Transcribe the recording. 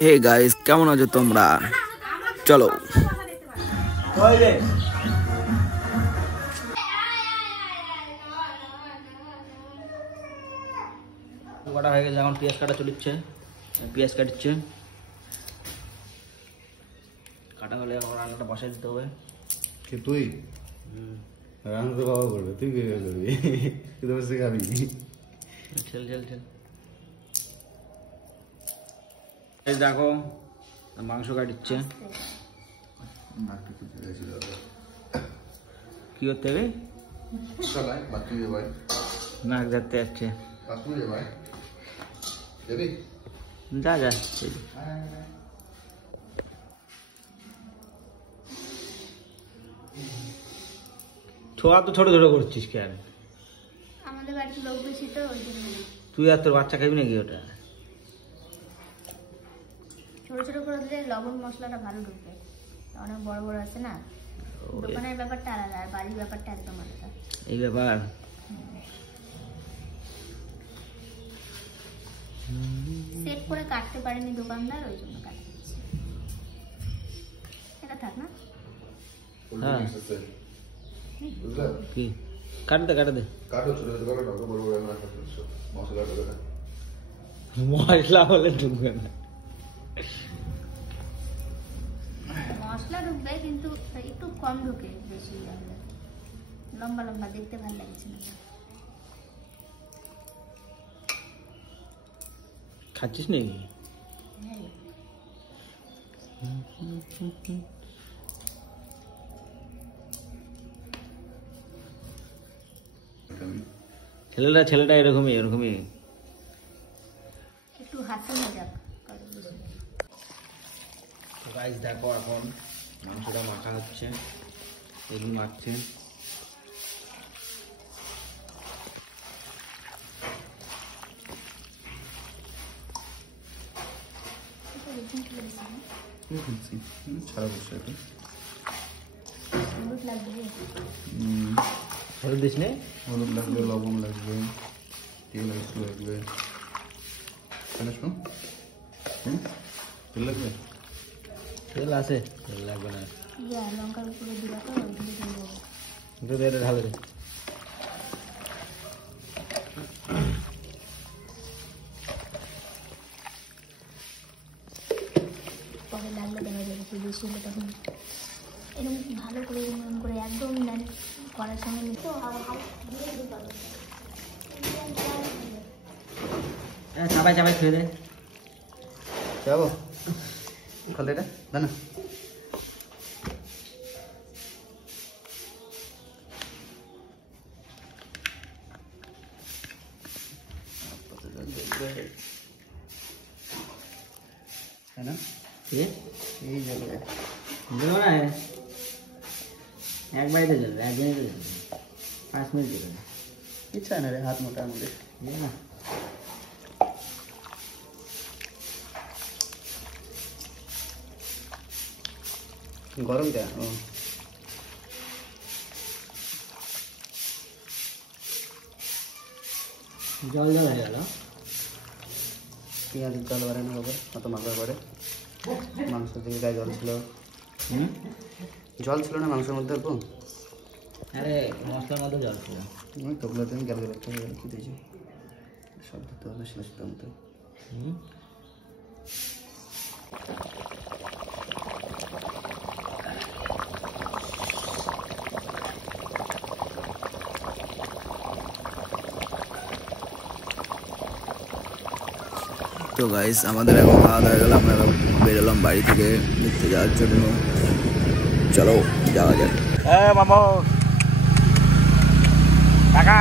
Hey guys, কেমন আছো তোমরা? চলো কাটা হয়ে গেছে, এখন পেঁয়াজ কাটা চলছে। পেঁয়াজ কাটছে, কাটা হলে এখন রান্নাটা বসাই দিতে হবে। কি তুই রান্না তো বাবা করবে, তুই কি করবি? তুই তো বসে খাবি। চল চল চল, দেখো মাংস কাটছে। কি করতে হবে? নাক যাতে যাচ্ছে, যা যা। ছোয়া তো ছোট ছোট করছিস কেন? আমাদের বাড়িতে লোক বেশি তো ওই জন্য। তুই আর তোর বাচ্চা খাবি নাকি ওটা? ছোট ছোট করে দিলে লবণ মশলাটা ভালো ঢুকবে। অনেক বড় বড় আছে না, দোকানের ব্যাপারটা আলাদা আর বাড়ির ব্যাপারটা একদম আলাদা। এই ব্যাপার। সেট করে কাটতে পারেনি দোকানদার, ওই জন্য কাটতে দিচ্ছে। এটা থাক না। হ্যাঁ কি কাট দে কাট দে, মশলা হলে ঢুকবে না। মশলা ঢুকবে কিন্তু একটু কম ঢুকে, বেশি লম্বা লম্বা দেখতে ভালো লাগছে না। খাচ্ছিস নাকি? ছেলেটা এরকমই এরকমই একটু হাসি মজাক করে। তো গাইস দেখো, এখন মাংসটা মাখা হচ্ছে, এগুলো মাখছে। হলুদ লাগবে, হলুদ দিস নে? হলুদ লাগবে, লবণ লাগবে, তেল একটু লাগবে। তেল লাগবে, তেল আছে, তেল লাগবে না। লঙ্কার উপরে দিবা তো ঢালে দে। পরে লাগলে দেখা যাবে, একটু বেশি হলে তখন এরকম ভালো করে এরকম করে একদম করার সঙ্গে নিতে চাপাই চাপাই খেয়ে দে। যাবো খালে এটা না না, এই যাবে না, এক বাড়িতে চলবে, এক মিনিটে চলবে, 5 মিনিট চলবে। ইচ্ছা না রে, হাত মোটা আমাদের না গরমটা। ও জল জল হয়ে গেল। পেঁয়াজের জল বাড়ে না বাবা, অত মাংস বাড়ে। মাংস থেকে গায়ে জল ছিল, জল ছিল না মাংসের মধ্যে অল্প। আরে মশলার মধ্যে জল ছিল। তোগুলোতে আমি গেল গেল কি দিয়েছি, সব দিতে হবে শেষ পর্যন্ত। তো গাইস, আমাদের এখন খাওয়া দাওয়া গেল, আমরা বেরোলাম বাড়ি থেকে ঘুরতে যাওয়ার জন্য। চলো যাওয়া যাক। মামা টাকা